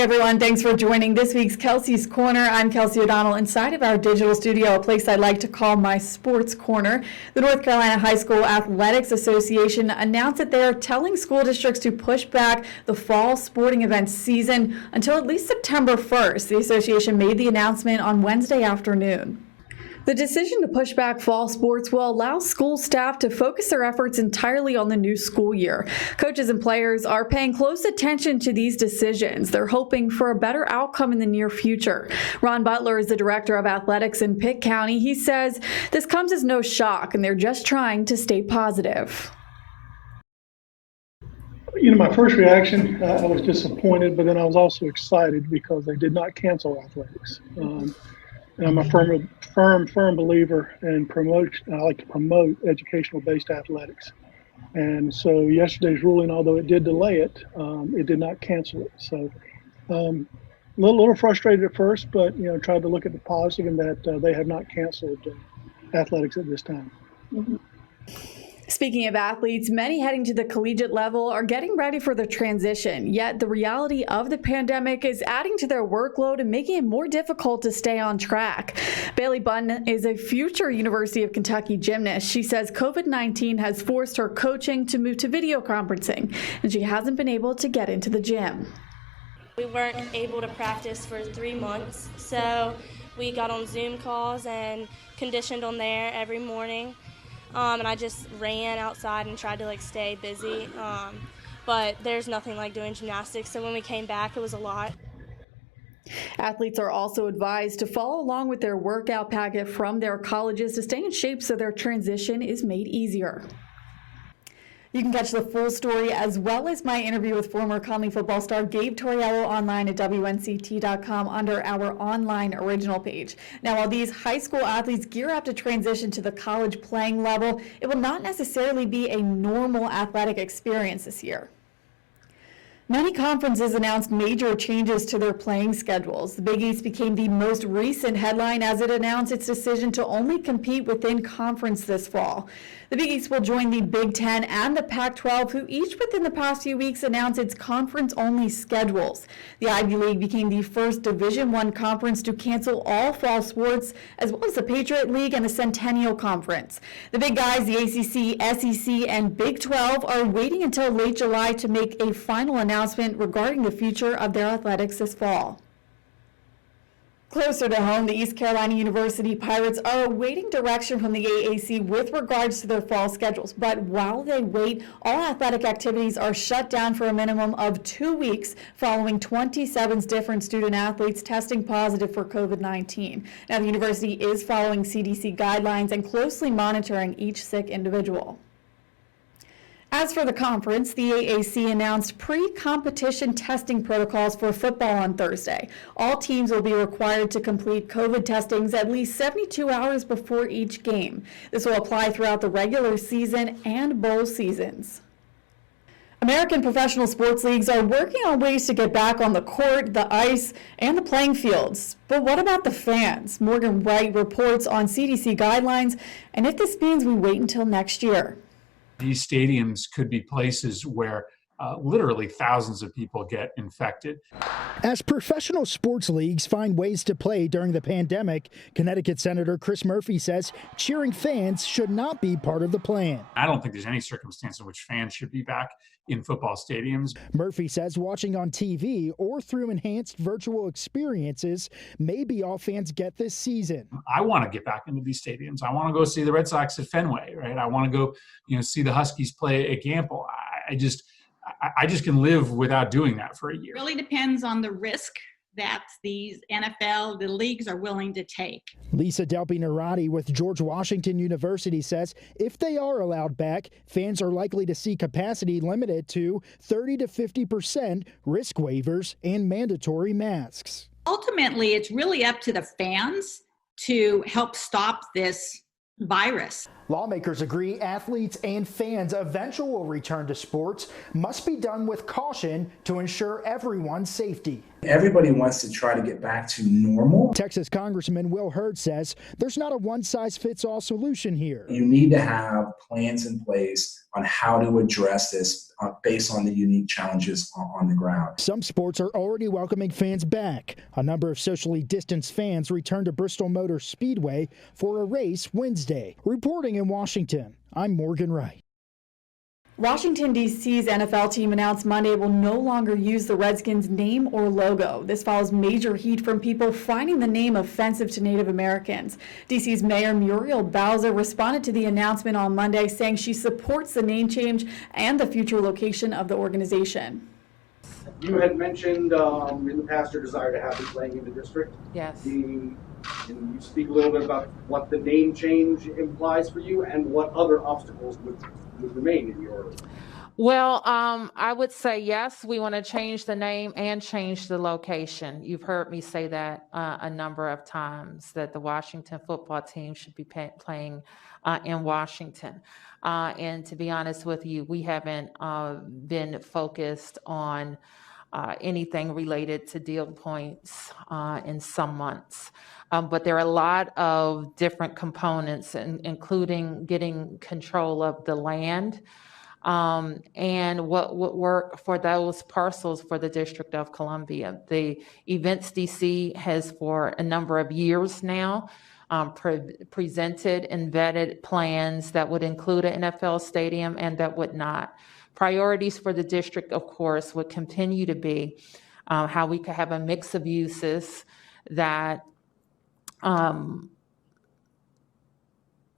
Hey everyone, thanks for joining this week's Kelci's Corner. I'm Kelci O'Donnell inside of our digital studio, a place I like to call my sports corner. The North Carolina High School Athletics Association announced that they are telling school districts to push back the fall sporting events season until at least September 1st. The association made the announcement on Wednesday afternoon. The decision to push back fall sports will allow school staff to focus their efforts entirely on the new school year. Coaches and players are paying close attention to these decisions. They're hoping for a better outcome in the near future. Ron Butler is the director of athletics in Pitt County. He says this comes as no shock, and they're just trying to stay positive. My first reaction, I was disappointed, but then I was also excited because they did not cancel athletics. And I'm a firm believer in promotion. I like to promote educational-based athletics. And so yesterday's ruling, although it did delay it, it did not cancel it. So a little frustrated at first, but tried to look at the positive in that they have not canceled athletics at this time. Mm-hmm. Speaking of athletes, many heading to the collegiate level are getting ready for the transition, yet the reality of the pandemic is adding to their workload and making it more difficult to stay on track. Bailey Bunn is a future University of Kentucky gymnast. She says COVID-19 has forced her coaching to move to video conferencing, and she hasn't been able to get into the gym. We weren't able to practice for 3 months, so we got on Zoom calls and conditioned on there every morning. And I just ran outside and tried to stay busy, but there's nothing like doing gymnastics, so when we came back it was a lot. Athletes are also advised to follow along with their workout packet from their colleges to stay in shape so their transition is made easier. You can catch the full story as well as my interview with former Conley football star Gabe Torriello online at WNCT.com under our online original page. Now, while these high school athletes gear up to transition to the college playing level, it will not necessarily be a normal athletic experience this year. Many conferences announced major changes to their playing schedules. The Big East became the most recent headline as it announced its decision to only compete within conference this fall. The Big East will join the Big Ten and the Pac-12, who each within the past few weeks announced its conference-only schedules. The Ivy League became the first Division I conference to cancel all fall sports, as well as the Patriot League and the Centennial Conference. The big guys, the ACC, SEC, and Big 12, are waiting until late July to make a final announcement regarding the future of their athletics this fall. Closer to home, the East Carolina University Pirates are awaiting direction from the AAC with regards to their fall schedules. But while they wait, all athletic activities are shut down for a minimum of 2 weeks following 27 different student athletes testing positive for COVID-19. Now, the university is following CDC guidelines and closely monitoring each sick individual. As for the conference, the AAC announced pre-competition testing protocols for football on Thursday. All teams will be required to complete COVID testings at least 72 hours before each game. This will apply throughout the regular season and bowl seasons. American professional sports leagues are working on ways to get back on the court, the ice, and the playing fields. But what about the fans? Morgan Wright reports on CDC guidelines and if this means we wait until next year. These stadiums could be places where literally thousands of people get infected. As professional sports leagues find ways to play during the pandemic, Connecticut Senator Chris Murphy says cheering fans should not be part of the plan. I don't think there's any circumstance in which fans should be back in football stadiums. Murphy says watching on TV or through enhanced virtual experiences may be all fans get this season. I want to get back into these stadiums. I want to go see the Red Sox at Fenway, right? I want to go, see the Huskies play at Gamble. I just can live without doing that for a year. It really depends on the risk that these the leagues are willing to take. Lisa Delpi-Narati with George Washington University says if they are allowed back, fans are likely to see capacity limited to 30 to 50%, risk waivers, and mandatory masks. Ultimately, it's really up to the fans to help stop this virus. Lawmakers agree athletes and fans' eventual return to sports must be done with caution to ensure everyone's safety. Everybody wants to try to get back to normal. Texas Congressman Will Hurd says there's not a one-size-fits-all solution here. You need to have plans in place on how to address this based on the unique challenges on the ground. Some sports are already welcoming fans back. A number of socially distanced fans returned to Bristol Motor Speedway for a race Wednesday. Reporting in Washington, I'm Morgan Wright. Washington, D.C.'s NFL team announced Monday will no longer use the Redskins name or logo. This follows major heat from people finding the name offensive to Native Americans. D.C.'s Mayor Muriel Bowser responded to the announcement on Monday, saying she supports the name change and the future location of the organization. You had mentioned in the past your desire to have you playing in the district. Yes. Can you speak a little bit about what the name change implies for you and what other obstacles would remain in your? Well, I would say yes, we want to change the name and change the location. You've heard me say that a number of times, that the Washington football team should be playing in Washington. And to be honest with you, we haven't been focused on anything related to deal points in some months. But there are a lot of different components, including getting control of the land and what would work for those parcels for the District of Columbia. The Events DC has for a number of years now presented and vetted plans that would include an NFL stadium and that would not. Priorities for the district, of course, would continue to be how we could have a mix of uses that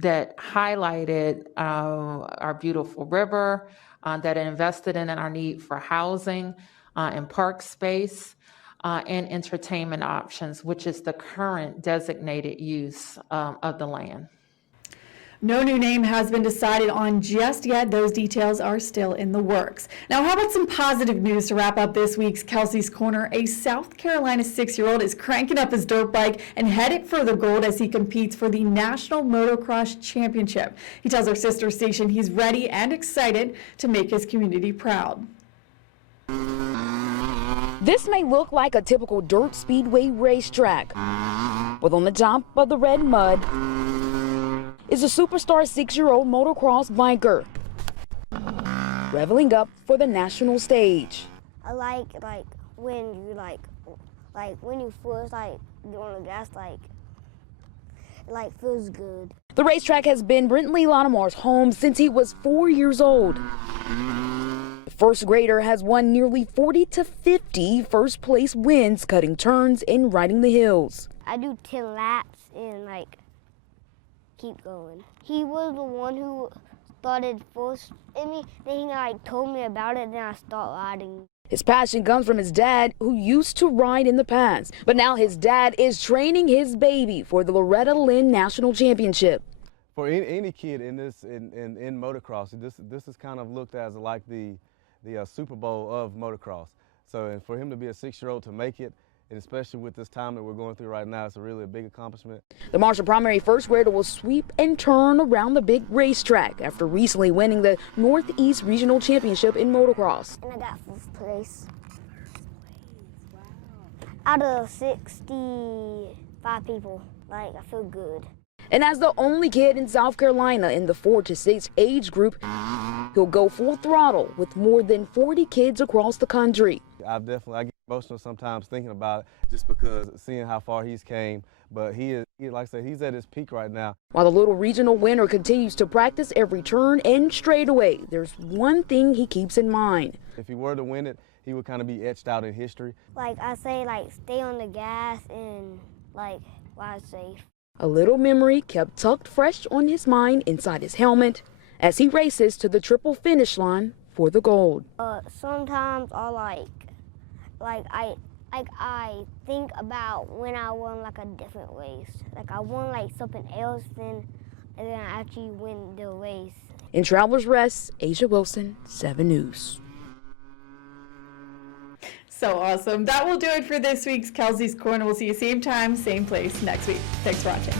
that highlighted our beautiful river, that invested in our need for housing and park space and entertainment options, which is the current designated use of the land. No new name has been decided on just yet. Those details are still in the works. Now, how about some positive news to wrap up this week's Kelci's Corner? A South Carolina 6-year-old is cranking up his dirt bike and headed for the gold as he competes for the National Motocross Championship. He tells our sister station he's ready and excited to make his community proud. This may look like a typical dirt speedway racetrack, but on the top of the red mud is a superstar 6-year-old motocross biker reveling up for the national stage. I like when you like when you first get on the gas, it feels good. The racetrack has been Brentley Lotimar's home since he was 4 years old. The first grader has won nearly 40 to 50 first place wins, cutting turns and riding the hills. I do 10 laps and keep going. He was the one who started first in me. Then he told me about it, then I started riding. His passion comes from his dad, who used to ride in the past. But now his dad is training his baby for the Loretta Lynn National Championship. For any kid in motocross, this is kind of looked as like the Super Bowl of motocross. So, and for him to be a 6-year-old to make it, and especially with this time that we're going through right now, it's really a big accomplishment. The Marshall Primary first grader will sweep and turn around the big racetrack after recently winning the Northeast Regional Championship in motocross. And I got 4th place. Out of 65 people, I feel good. And as the only kid in South Carolina in the 4 to 6 age group, he'll go full throttle with more than 40 kids across the country. I get emotional sometimes thinking about it, just because seeing how far he's came. But he like I said, he's at his peak right now. While the little regional winner continues to practice every turn and straightaway, there's one thing he keeps in mind. If he were to win it, he would kind of be etched out in history. I say, stay on the gas and ride safe. A little memory kept tucked fresh on his mind inside his helmet as he races to the triple finish line for the gold. Sometimes I think about when I won a different race. I won something else and then I actually win the race. In Travelers Rest, Asia Wilson, 7 News. So awesome. That will do it for this week's Kelci's Corner. We'll see you same time, same place next week. Thanks for watching.